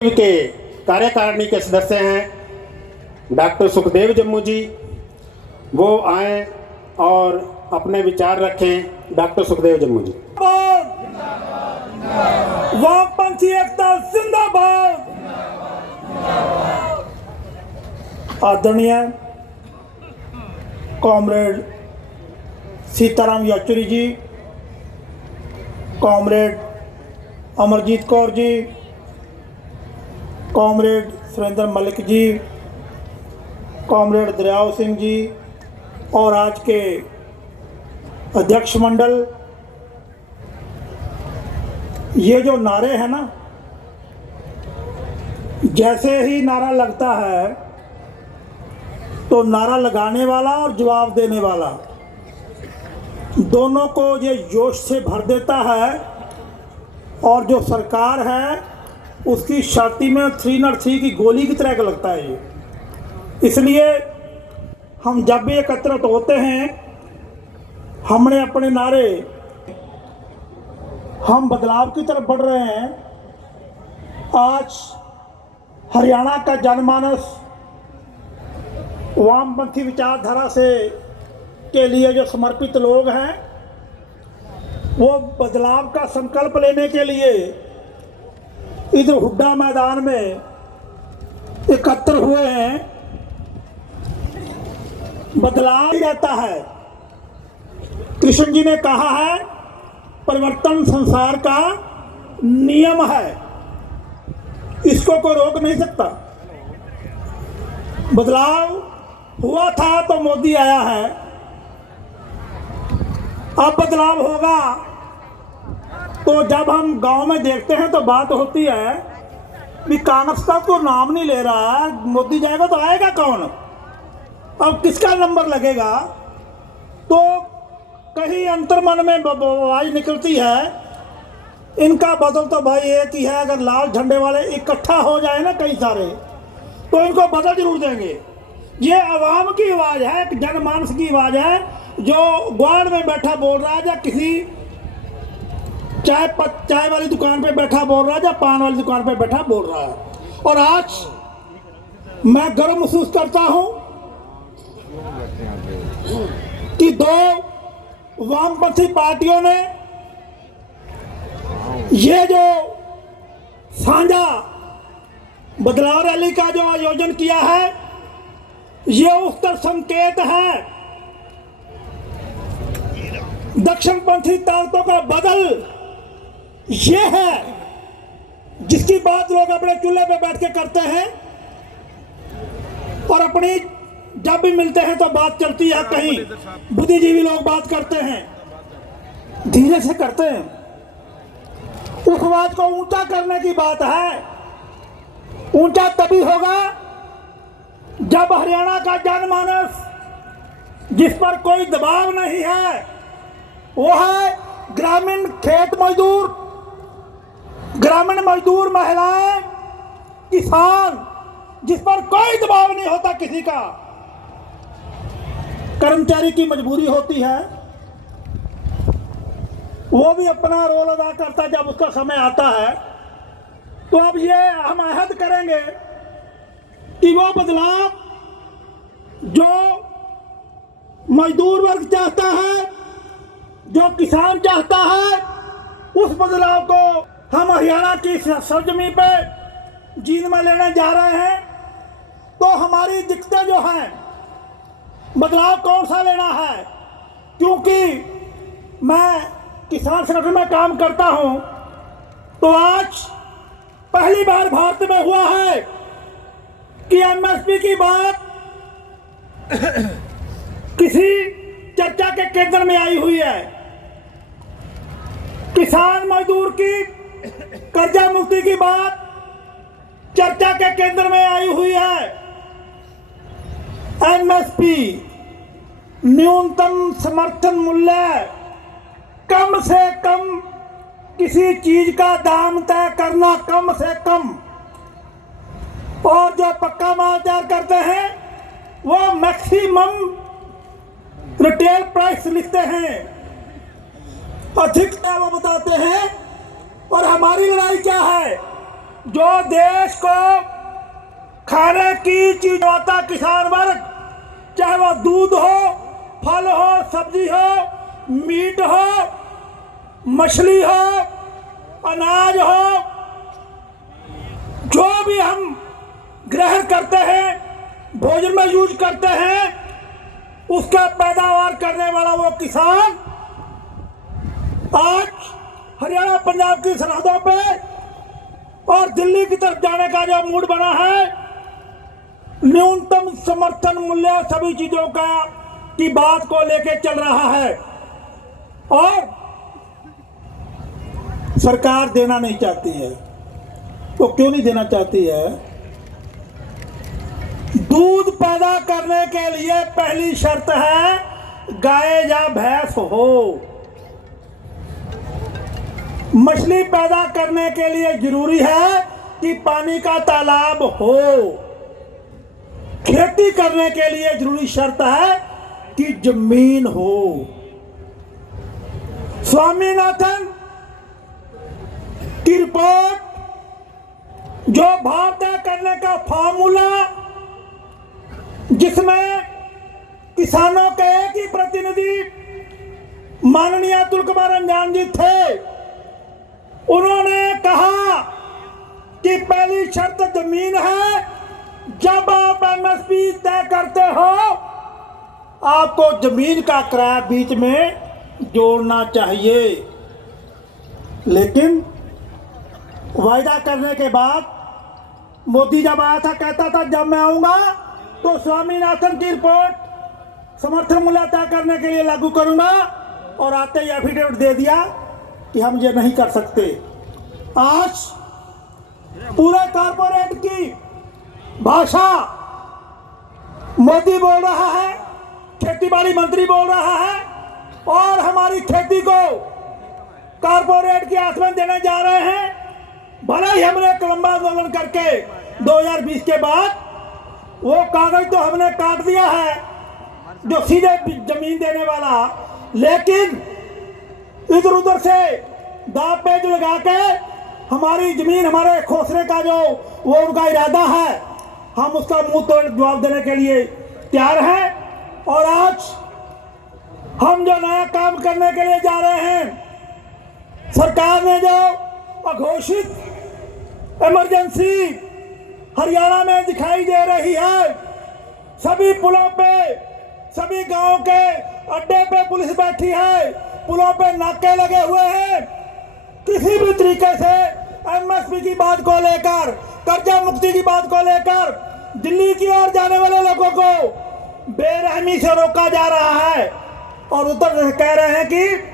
के कार्यकारिणी के सदस्य हैं डॉक्टर सुखदेव जम्मू जी, वो आए और अपने विचार रखें। डॉक्टर सुखदेव जम्मू जी। वामपंथी एकता जिंदाबाद। आदरणीय कॉमरेड सीताराम येचुरी जी, comrade Amarjeet Kaur ji, comrade Surendra Malik ji, comrade दरियाव Singh ji और आज के अध्यक्ष मंडल, ये जो नारे हैं ना, जैसे ही नारा लगता है तो नारा लगाने वाला और जवाब देने वाला दोनों को ये जोश से भर देता है और जो सरकार है उसकी छाती में 303 की गोली की तरह का लगता है ये। इसलिए हम जब भी एकत्रित होते हैं, हमने अपने नारे, हम बदलाव की तरफ बढ़ रहे हैं। आज हरियाणा का जनमानस वामपंथी विचारधारा से के लिए जो समर्पित लोग हैं, वो बदलाव का संकल्प लेने के लिए इधर हुड्डा मैदान में एकत्र हुए हैं। बदलाव रहता है। कृष्ण जी ने कहा है, परिवर्तन संसार का नियम है, इसको कोई रोक नहीं सकता। बदलाव हुआ था तो मोदी आया है, अब बदलाव होगा। तो जब हम गांव में देखते हैं तो बात होती है कि कांग्रेस का तो नाम नहीं ले रहा है, मोदी जाएगा तो आएगा कौन, अब किसका नंबर लगेगा। तो कहीं अंतर्मन में आवाज निकलती है, इनका बदल तो भाई एक ही है। अगर लाल झंडे वाले इकट्ठा हो जाए ना कई सारे, तो इनको बदल जरूर देंगे। ये आवाम की आवाज़ है, जनमानस की आवाज़ है, जो ग्वाड़ में बैठा बोल रहा है, या किसी चाय वाली दुकान पे बैठा बोल रहा है, या पान वाली दुकान पे बैठा बोल रहा है। और आज मैं गर्व महसूस करता हूं कि दो वामपंथी पार्टियों ने ये जो साझा बदलाव रैली का जो आयोजन किया है, ये उस तरफ संकेत है दक्षिणपंथी ताकतों का बदल। ये है जिसकी बात लोग अपने चूल्हे पे बैठ के करते हैं और अपनी जब भी मिलते हैं तो बात चलती है। कहीं बुद्धिजीवी लोग बात करते हैं, धीरे से करते हैं। उस आवाज को ऊंचा करने की बात है। ऊंचा तभी होगा जब हरियाणा का जनमानस, जिस पर कोई दबाव नहीं है, वो है ग्रामीण खेत मजदूर, ग्रामीण मजदूर, महिलाएं, किसान, जिस पर कोई दबाव नहीं होता किसी का। कर्मचारी की मजबूरी होती है, वो भी अपना रोल अदा करता है जब उसका समय आता है। तो अब ये हम अहद करेंगे कि वो बदलाव जो मजदूर वर्ग चाहता है, जो किसान चाहता है, उस बदलाव को हम हरियाणा की सरजमी पे जींद में लेने जा रहे हैं। तो हमारी दिक्कतें जो हैं, बदलाव कौन सा लेना है, क्योंकि मैं किसान संगठन में काम करता हूं, तो आज पहली बार भारत में हुआ है कि एमएसपी की बात किसी चर्चा के केंद्र में आई हुई है। किसान मजदूर की कर्जा मुक्ति की बात चर्चा के केंद्र में आई हुई है। एमएसपी, न्यूनतम समर्थन मूल्य, कम से कम किसी चीज का दाम तय करना, कम से कम। और जो पक्का माल तैयार करते हैं वो मैक्सिमम रिटेल प्राइस लिखते हैं, अधिकता वो बताते हैं। और हमारी लड़ाई क्या है, जो देश को खाने की चीज होता किसान वर्ग, चाहे वो दूध हो, फल हो, सब्जी हो, मीट हो, मछली हो, अनाज हो, जो भी हम ग्रहण करते हैं, भोजन में यूज करते हैं, उसका पैदावार करने वाला वो किसान आज हरियाणा पंजाब की सरहदों पे और दिल्ली की तरफ जाने का जो मूड बना है, न्यूनतम समर्थन मूल्य सभी चीजों का की बात को लेके चल रहा है और सरकार देना नहीं चाहती है। वो क्यों नहीं देना चाहती है? दूध पैदा करने के लिए पहली शर्त है गाय या भैंस हो। मछली पैदा करने के लिए जरूरी है कि पानी का तालाब हो। खेती करने के लिए जरूरी शर्त है कि जमीन हो। स्वामीनाथन की रिपोर्ट जो भाव तय करने का फॉर्मूला, जिसमें किसानों के एक ही प्रतिनिधि माननीय अतुल कुमार अंजान जी थे, उन्होंने कहा कि पहली शर्त जमीन है। जब आप एमएसपी तय करते हो, आपको जमीन का किराया बीच में जोड़ना चाहिए। लेकिन वायदा करने के बाद मोदी जब आया था, कहता था जब मैं आऊंगा तो स्वामीनाथन की रिपोर्ट समर्थन मूल्य तय करने के लिए लागू करूंगा, और आते ही एफिडेविट दे दिया कि हम ये नहीं कर सकते। आज पूरे कॉर्पोरेट की भाषा मोदी बोल रहा है, खेतीबाड़ी मंत्री बोल रहा है, और हमारी खेती को कॉर्पोरेट के हाथ में देने जा रहे हैं। भले ही हमने एक लंबा आंदोलन करके 2020 के बाद वो कागज तो हमने काट दिया है जो सीधे जमीन देने वाला, लेकिन इधर उधर से दांव पेच लगा के हमारी जमीन, हमारे खोसने का जो वो उनका इरादा है, हम उसका मुंह तोड़ जवाब देने के लिए तैयार हैं। और आज हम जो नया काम करने के लिए जा रहे हैं, सरकार ने जो अघोषित इमरजेंसी हरियाणा में दिखाई दे रही है, सभी पुलों पे, सभी गांव के अड्डे पे पुलिस बैठी है, पुलों पे नाके लगे हुए हैं। किसी भी तरीके से एमएसपी की बात को लेकर, कर्जा मुक्ति की बात को लेकर दिल्ली की ओर जाने वाले लोगों को बेरहमी से रोका जा रहा है, और उत्तर कह रहे हैं कि